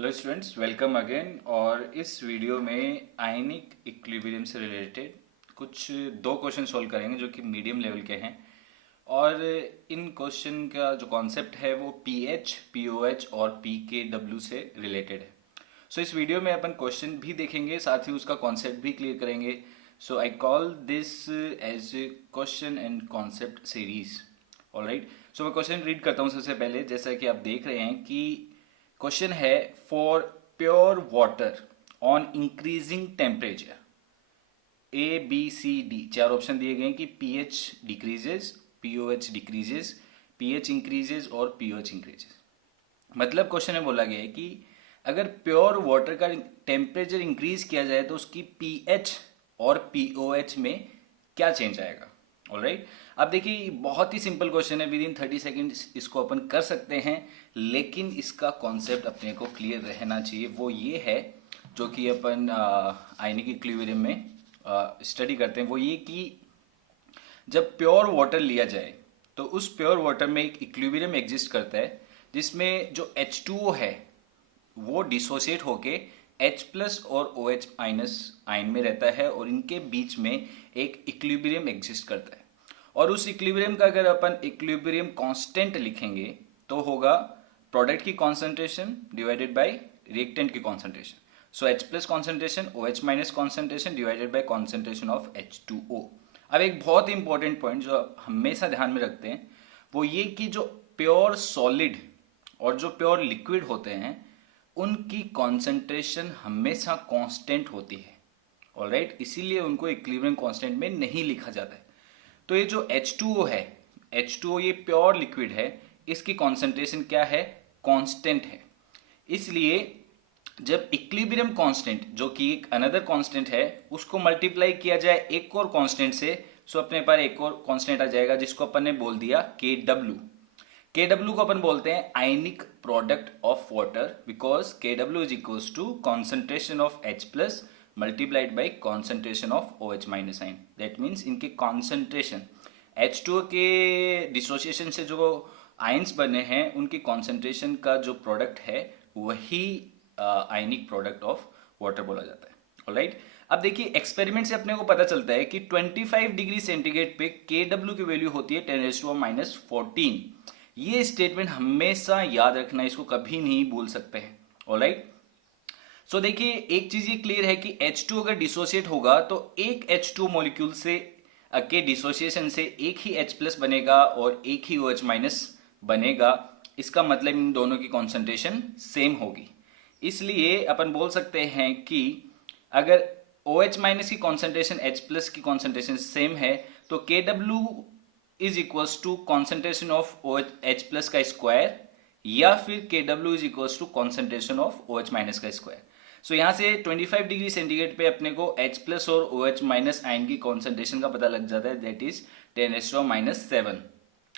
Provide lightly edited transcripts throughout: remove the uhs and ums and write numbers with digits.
Hello students, welcome again. और इस video में आयनिक इक्विलिब्रियम से रिलेटेड कुछ दो क्वेश्चन सॉल्व करेंगे जो कि मीडियम लेवल के हैं। और इन क्वेश्चन का जो कॉन्सेप्ट है वो पीएच, पीओएच और पीकेडब्ल्यू से रिलेटेड है। सो इस वीडियो में अपन क्वेश्चन भी देखेंगे, साथ ही उसका कॉन्सेप्ट भी क्लियर करेंगे। So I call this as question and concept series. Alright, so मैं क्वेश्चन रीड करता हूँ सबसे पहले। जैसा कि आप देख रहे हैं कि क्वेश्चन है, for pure water on increasing temperature A B C D, चार ऑप्शन दिए गए हैं कि pH decreases, pOH decreases, pH increases और पीओएच इंक्रीजेज। मतलब क्वेश्चन में बोला गया है कि अगर प्योर वाटर का टेम्परेचर इंक्रीज किया जाए तो उसकी पीएच और पीओएच में क्या चेंज आएगा। ऑलराइट, अब देखिए बहुत ही सिंपल क्वेश्चन है, विद इन 30 सेकेंड्स इसको अपन कर सकते हैं, लेकिन इसका कॉन्सेप्ट अपने को क्लियर रहना चाहिए। वो ये है जो कि अपन आयनिक इक्विलिब्रियम में स्टडी करते हैं, वो ये कि जब प्योर वाटर लिया जाए तो उस प्योर वाटर में एक इक्विलिब्रियम एग्जिस्ट करता है जिसमें जो H2O है वो डिसोसिएट होके H प्लस और OH माइनस आयन में रहता है और इनके बीच में एक इक्विलिब्रियम एग्जिस्ट करता है। और उस इक्विलिब्रियम का अगर अपन इक्विलिब्रियम कांस्टेंट लिखेंगे तो होगा प्रोडक्ट की कॉन्सेंट्रेशन डिवाइडेड बाय रिएक्टेंट की concentration. So H plus concentration OH minus concentration divided by concentration of H2O। अब एक बहुत ही इंपॉर्टेंट पॉइंट जो आप हमेशा ध्यान में रखते हैं वो ये कि जो प्योर सॉलिड और जो प्योर लिक्विड होते हैं उनकी कॉन्सेंट्रेशन हमेशा कांस्टेंट होती है। ऑलराइट, इसीलिए उनको इक्विलिब्रियम कांस्टेंट में नहीं लिखा जाता है। तो ये जो H2O है, H2O ये प्योर लिक्विड है, इसकी कॉन्सेंट्रेशन क्या है, कांस्टेंट है। इसलिए जब इक्विलिब्रियम कांस्टेंट जो कि एक अनदर कांस्टेंट है उसको मल्टीप्लाई किया जाए एक और कांस्टेंट से, सो अपने पास एक और कांस्टेंट आ जाएगा जिसको अपन ने बोल दिया KW। KW को अपन बोलते हैं ionic product of water, because KW is equals to concentration of H plus multiplied by concentration of OH minus ion. That means इनके कॉन्सेंट्रेशन H2O के डिसोसिएशन से जो आयन्स बने हैं उनकी कॉन्सेंट्रेशन का जो प्रोडक्ट है वही आयनिक प्रोडक्ट ऑफ वाटर बोला जाता है। ऑलराइट, अब देखिए एक्सपेरिमेंट से अपने को पता चलता है कि 25 डिग्री सेंटीग्रेड पे KW की वैल्यू होती है 10⁻⁻14। ये स्टेटमेंट हमेशा याद रखना, इसको कभी नहीं भूल सकते हैं। ऑलराइट, सो देखिए एक चीज ये क्लियर है कि H2 अगर डिसोसिएट होगा तो एक H2 मॉलिक्यूल से के डिसोसिएशन से एक ही H प्लस बनेगा और एक ही OH माइनस बनेगा। इसका मतलब इन दोनों की कॉन्सेंट्रेशन सेम होगी। इसलिए अपन बोल सकते हैं कि अगर OH माइनस की कॉन्सेंट्रेशन H प्लस की कॉन्सेंट्रेशन सेम है तो KW is equals to concentration of H plus का स्क्वायर, या फिर KW is equals to concentration of OH minus का स्क्वायर। सो यहाँ से 25 डिग्री सेंटीग्रेड पे अपने को H प्लस और OH माइनस आयन की कॉन्सेंट्रेशन का पता लग जाता है, दैट इज 10⁻⁻7।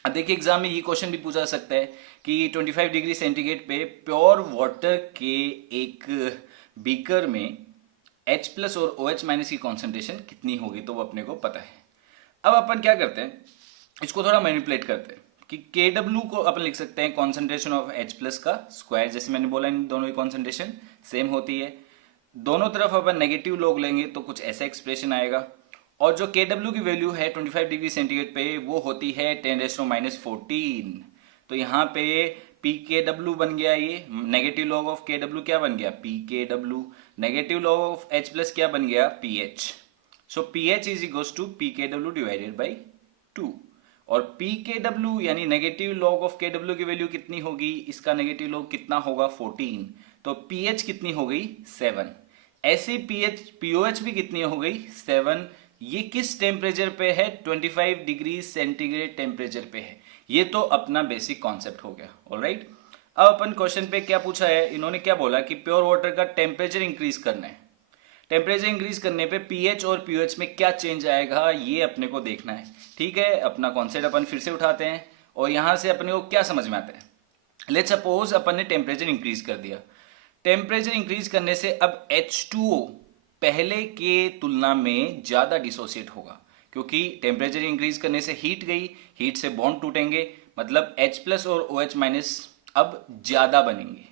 अब देखिए एग्जाम में ये क्वेश्चन भी पूछा सकता है कि 25 डिग्री सेंटीग्रेड पे प्योर वाटर के एक बीकर में H प्लस और OH माइनस की कॉन्सेंट्रेशन कितनी होगी, तो वो अपने को पता है। अब अपन क्या करते हैं, इसको थोड़ा मैनिपुलेट करते हैं कि KW को अपन लिख सकते हैं कॉन्सेंट्रेशन ऑफ H प्लस का स्क्वायर। जैसे मैंने बोला इन दोनों की कॉन्सेंट्रेशन सेम होती है, दोनों तरफ अपन नेगेटिव लोग लेंगे तो कुछ ऐसा एक्सप्रेशन आएगा। और जो KW की वैल्यू है 25 डिग्री सेंटीग्रेड पे वो होती है 10⁻⁻14। तो यहाँ पे PKW बन गया, ये नेगेटिव लॉग ऑफ KW क्या बन गया, PKW। Negative log of H plus क्या बन गया, PH। So PH is equals to PKW divided by 2। और PKW यानी नेगेटिव लॉग ऑफ KW की वैल्यू कितनी होगी, इसका नेगेटिव लॉग कितना होगा 14, तो PH कितनी हो गई 7। ऐसे POH भी कितनी हो गई 7। ये किस टेम्परेचर पे है, 25 डिग्री सेंटीग्रेड टेम्परेचर पे है। ये तो अपना बेसिक कॉन्सेप्ट हो गया। ऑलराइट, अब अपन क्वेश्चन पे क्या पूछा है, इन्होंने क्या बोला कि प्योर वाटर का टेम्परेचर इंक्रीज करना है। टेम्परेचर इंक्रीज करने पे पीएच और पीओएच में क्या चेंज आएगा ये अपने को देखना है। ठीक है, अपना कॉन्सेप्ट अपन फिर से उठाते हैं और यहां से अपने को क्या समझ में आता है। लेट्स सपोज अपन ने टेम्परेचर इंक्रीज कर दिया। टेम्परेचर इंक्रीज करने से अब H2O पहले के तुलना में ज्यादा डिसोसिएट होगा, क्योंकि टेम्परेचर इंक्रीज करने से हीट गई, हीट से बॉन्ड टूटेंगे, मतलब H प्लस और OH माइनस अब ज्यादा बनेंगे।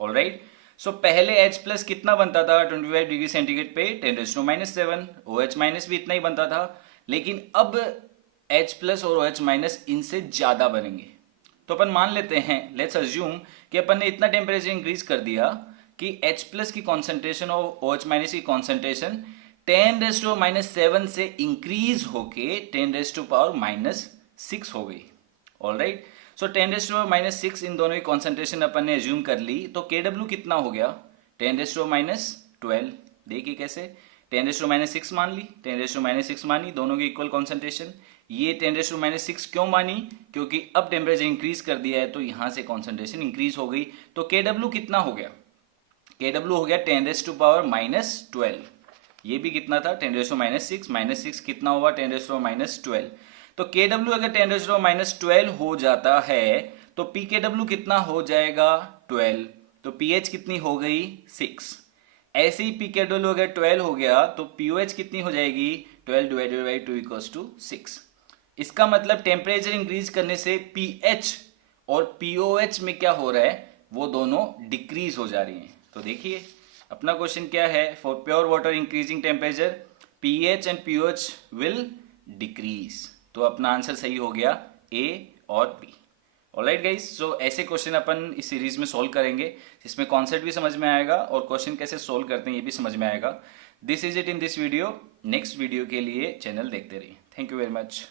ऑलराइट, सो पहले H प्लस कितना बनता था 25 डिग्री सेंटीग्रेड पे 10⁻⁷, OH माइनस भी इतना ही बनता था, लेकिन अब H प्लस और OH माइनस इनसे ज्यादा बनेंगे। तो अपन मान लेते हैं, लेट्स अज्यूम कि अपन ने इतना टेम्परेचर इंक्रीज कर दिया कि H प्लस की कॉन्सेंट्रेशन और OH माइनस की कॉन्सेंट्रेशन 10⁻⁷ से इंक्रीज होके 10⁻⁻6 हो गई। ऑलराइट, सो 10⁻⁻6 इन दोनों की कॉन्सेंट्रेशन अपन ने एज्यूम कर ली, तो KW कितना हो गया 10⁻12। देखिए कैसे, 10⁻6 मान ली, 10⁻6 मानी, दोनों की इक्वल कॉन्सेंट्रेशन। ये 10⁻6 क्यों मानी, क्योंकि अब टेम्परेचर इंक्रीज कर दिया है तो यहां से कॉन्सेंट्रेशन इंक्रीज हो गई। तो KW कितना हो गया, KW हो गया 10⁻12। ये भी कितना था 10⁻6, -6 कितना हुआ 10⁻12। तो KW अगर 10⁻12 हो जाता है तो PKW कितना हो जाएगा 12, तो pH कितनी हो गई 6। ऐसे ही PKW अगर 12 हो गया तो POH कितनी हो जाएगी 12/2 = 6। इसका मतलब टेम्परेचर इंक्रीज करने से pH और POH में क्या हो रहा है, वो दोनों डिक्रीज हो जा रही हैं। तो देखिए अपना क्वेश्चन क्या है, for pure water increasing temperature pH and POH will decrease. तो अपना आंसर सही हो गया A और B। ऑलराइट गाइस, सो ऐसे क्वेश्चन अपन इस सीरीज में सॉल्व करेंगे जिसमें कॉन्सेप्ट भी समझ में आएगा और क्वेश्चन कैसे सॉल्व करते हैं ये भी समझ में आएगा। This is it in this video. Next video के लिए चैनल देखते रहिए। Thank you very much.